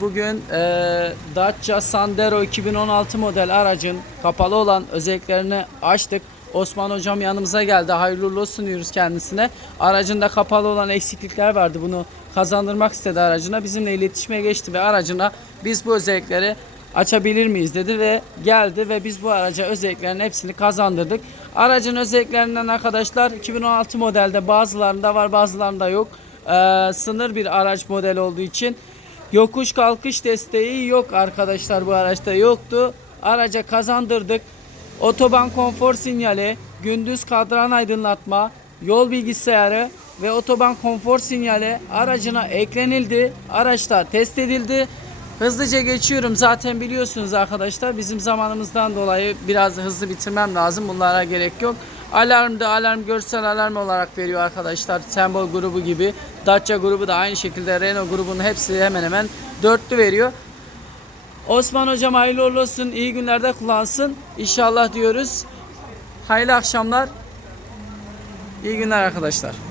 Bugün e, Dacia Sandero 2016 model aracın kapalı olan özelliklerini açtık. Osman hocam yanımıza geldi. Hayırlı olsun diyoruz kendisine. Aracında kapalı olan eksiklikler vardı. Bunu kazandırmak istedi aracına. Bizimle iletişime geçti ve aracına biz bu özellikleri açabilir miyiz dedi ve geldi ve biz bu araca özelliklerin hepsini kazandırdık. Aracın özelliklerinden arkadaşlar 2016 modelde bazılarında var bazılarında yok. Ee, sınır bir araç model olduğu için yokuş kalkış desteği yok arkadaşlar bu araçta yoktu. Araca kazandırdık. Otoban konfor sinyali, gündüz kadran aydınlatma, yol bilgisayarı ve otoban konfor sinyali aracına eklenildi. Araçta test edildi. Hızlıca geçiyorum. Zaten biliyorsunuz arkadaşlar bizim zamanımızdan dolayı biraz hızlı bitirmem lazım. Bunlara gerek yok. Alarm da alarm görsel alarm olarak veriyor arkadaşlar. Sembol grubu gibi. Dacia grubu da aynı şekilde Renault grubunun hepsi hemen hemen dörtlü veriyor. Osman hocam hayırlı olsun. İyi günlerde kullansın. İnşallah diyoruz. Hayırlı akşamlar. İyi günler arkadaşlar.